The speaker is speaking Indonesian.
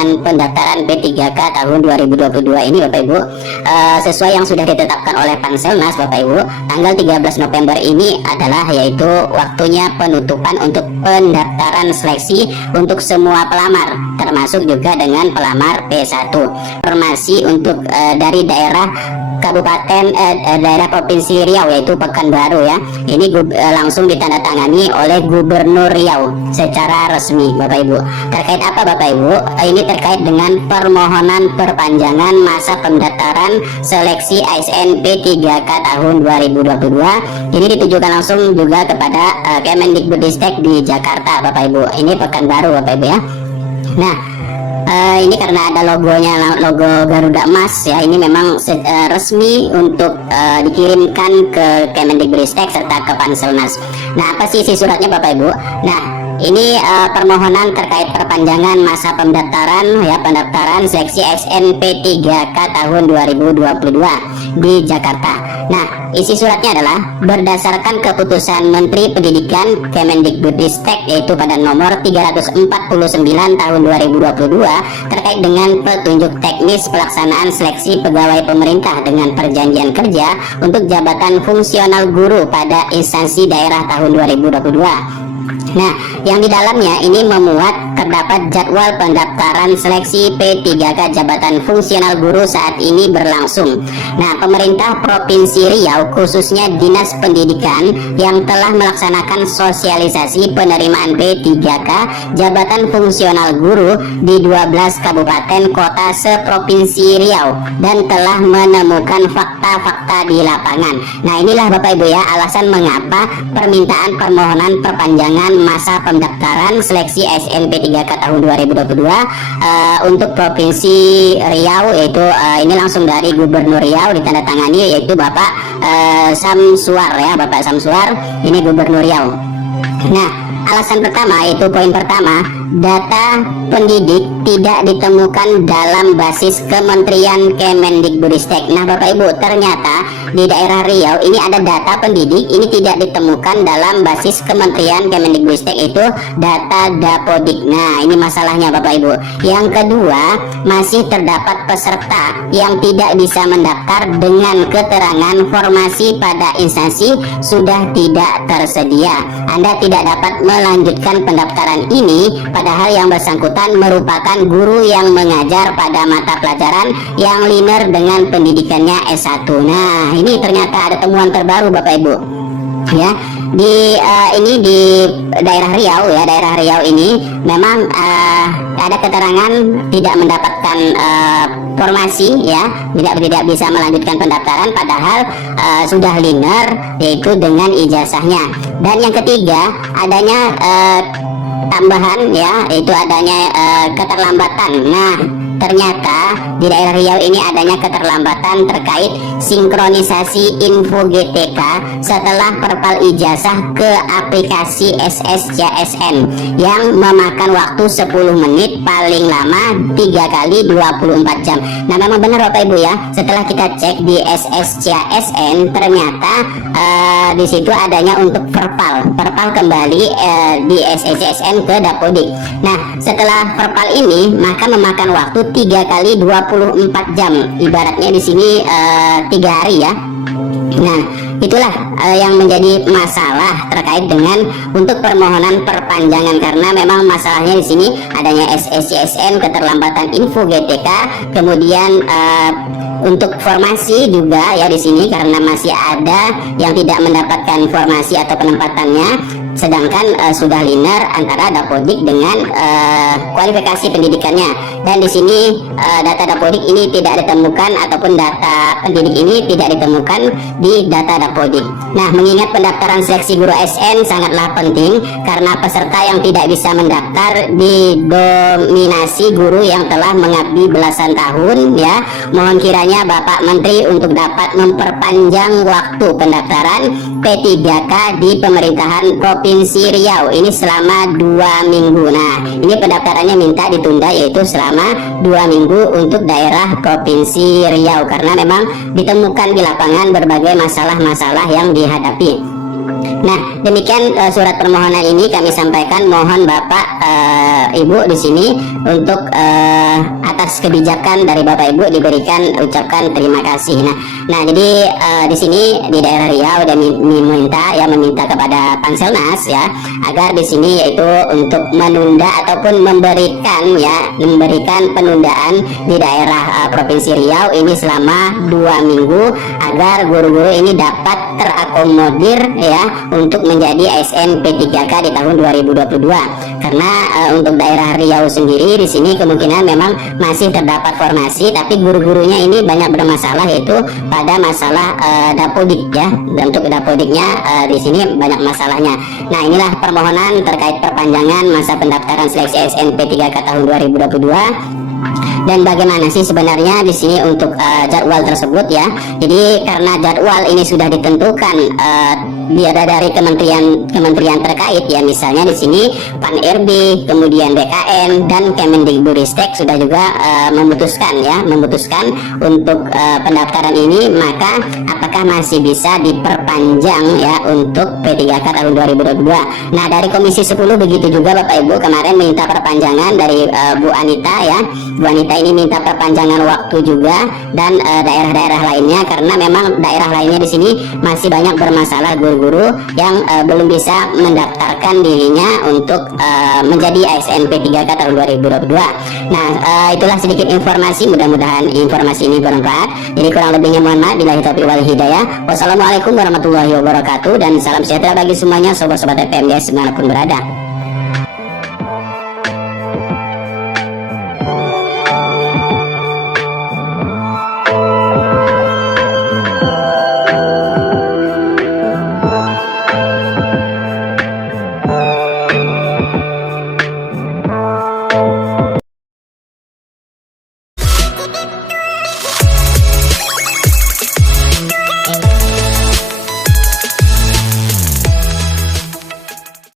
dengan pendaftaran P3K tahun 2022 ini Bapak Ibu, sesuai yang sudah ditetapkan oleh Panselnas Bapak Ibu, tanggal 13 November ini adalah yaitu waktunya penutupan untuk pendaftaran seleksi untuk semua pelamar, termasuk juga dengan pelamar P1. Informasi untuk dari daerah Kabupaten daerah Provinsi Riau yaitu Pekanbaru ya. Ini langsung ditandatangani oleh Gubernur Riau secara resmi Bapak Ibu. Terkait apa Bapak Ibu? Ini terkait dengan permohonan perpanjangan masa pendaftaran seleksi ASN P3K tahun 2022. Ini ditujukan langsung juga kepada Kemendikbudristek di Jakarta Bapak Ibu. Ini Pekanbaru Bapak Ibu ya. Nah, ini karena ada logonya, logo Garuda Emas ya, ini memang resmi untuk dikirimkan ke Kemendikbudristek serta ke Panselnas. Nah, apa sih isi suratnya Bapak Ibu? Nah, ini permohonan terkait perpanjangan masa pendaftaran ya, pendaftaran seleksi SNP3K tahun 2022 di Jakarta. Nah, isi suratnya adalah berdasarkan keputusan Menteri Pendidikan Kemendikbudristek yaitu pada nomor 349 tahun 2022 terkait dengan petunjuk teknis pelaksanaan seleksi pegawai pemerintah dengan perjanjian kerja untuk jabatan fungsional guru pada instansi daerah tahun 2022. Nah, yang di dalamnya ini memuat terdapat jadwal pendaftaran seleksi P3K jabatan fungsional guru saat ini berlangsung. Nah, pemerintah Provinsi Riau khususnya Dinas Pendidikan yang telah melaksanakan sosialisasi penerimaan P3K jabatan fungsional guru di 12 kabupaten kota seprovinsi Riau dan telah menemukan fakta-fakta di lapangan. Nah, inilah Bapak Ibu ya alasan mengapa permintaan permohonan perpanjangan masa pendaftaran seleksi SNP3K tahun 2022 untuk Provinsi Riau, yaitu ini langsung dari Gubernur Riau ditandatangani yaitu Bapak Samsuar ya, Bapak Samsuar, ini Gubernur Riau. Nah, alasan pertama yaitu poin pertama, data pendidik tidak ditemukan dalam basis Kementerian Kemendikbudristek. Nah Bapak Ibu, ternyata di daerah Riau ini ada data pendidik ini tidak ditemukan dalam basis Kementerian Kemendikbudristek, itu data Dapodik. Nah ini masalahnya Bapak Ibu. Yang kedua, masih terdapat peserta yang tidak bisa mendaftar dengan keterangan formasi pada instansi sudah tidak tersedia. Anda tidak dapat melanjutkan pendaftaran ini padahal yang bersangkutan merupakan guru yang mengajar pada mata pelajaran yang linear dengan pendidikannya S1. Nah, ini ternyata ada temuan terbaru Bapak Ibu. Ya, ini di daerah Riau ya, daerah Riau ini memang ada keterangan tidak mendapatkan formasi ya, tidak bisa melanjutkan pendaftaran padahal sudah linear yaitu dengan ijazahnya. Dan yang ketiga, adanya tambahan ya, itu adanya keterlambatan. Nah ternyata di daerah Riau ini adanya keterlambatan terkait sinkronisasi info GTK setelah perpal ijazah ke aplikasi SSCSN yang memakan waktu 10 menit paling lama 3 kali 24 jam. Nah memang benar Bapak Ibu ya, setelah kita cek di SSCSN ternyata di situ adanya untuk perpal kembali di SSCSN ke Dapodik. Nah setelah perpal ini maka memakan waktu 3 kali 24 jam, ibaratnya di sini 3 hari ya. Nah itulah yang menjadi masalah terkait dengan untuk permohonan perpanjangan, karena memang masalahnya di sini adanya SSCSN, keterlambatan info GTK, kemudian untuk formasi juga ya di sini karena masih ada yang tidak mendapatkan informasi atau penempatannya, sedangkan sudah linear antara Dapodik dengan kualifikasi pendidikannya. Dan di sini data Dapodik ini tidak ditemukan ataupun data pendidik ini tidak ditemukan di data Dapodik. Nah, mengingat pendaftaran seleksi guru SN sangatlah penting karena peserta yang tidak bisa mendaftar didominasi guru yang telah mengabdi belasan tahun ya. Mohon kiranya Bapak Menteri untuk dapat memperpanjang waktu pendaftaran P3K di pemerintahan Provinsi Riau ini selama 2 minggu. Nah, ini pendaftarannya minta ditunda yaitu selama 2 minggu untuk daerah Provinsi Riau karena memang ditemukan di lapangan berbagai masalah-masalah yang dihadapi. Nah, demikian surat permohonan ini kami sampaikan. Mohon Bapak Ibu di sini untuk atas kebijakan dari Bapak Ibu diberikan ucapkan terima kasih. Nah jadi di sini di daerah Riau dan meminta kepada Panselnas ya agar di sini yaitu untuk menunda ataupun memberikan penundaan di daerah Provinsi Riau ini selama 2 minggu agar guru-guru ini dapat terakomodir ya untuk menjadi ASN P3K di tahun 2022. Karena untuk daerah Riau sendiri di sini kemungkinan memang masih terdapat formasi, tapi guru-gurunya ini banyak bermasalah, yaitu pada masalah dapodik ya. Dan untuk dapodiknya di sini banyak masalahnya. Nah, inilah permohonan terkait perpanjangan masa pendaftaran seleksi ASN P3K tahun 2022. Dan bagaimana sih sebenarnya di sini untuk jadwal tersebut ya? Jadi karena jadwal ini sudah ditentukan dari kementerian terkait ya, misalnya di sini Pan-RB, kemudian BKN dan Kemendikbudristek sudah juga memutuskan untuk pendaftaran ini, maka apakah masih bisa diperpanjang ya untuk P3K tahun 2022. Nah, dari Komisi 10 begitu juga Bapak Ibu kemarin minta perpanjangan dari Bu Anita ya. Bu Anita ini minta perpanjangan waktu juga, dan daerah-daerah lainnya, karena memang daerah lainnya di sini masih banyak bermasalah guru-guru yang belum bisa mendaftarkan dirinya untuk menjadi ASN P3K tahun 2022. Nah, itulah sedikit informasi, mudah-mudahan informasi ini bermanfaat. Jadi kurang lebihnya mohon maaf, billahi taufiq wal hidayah. Wassalamualaikum warahmatullahi wabarakatuh, dan salam sejahtera bagi semuanya sobat-sobat FPMDS dimanapun berada.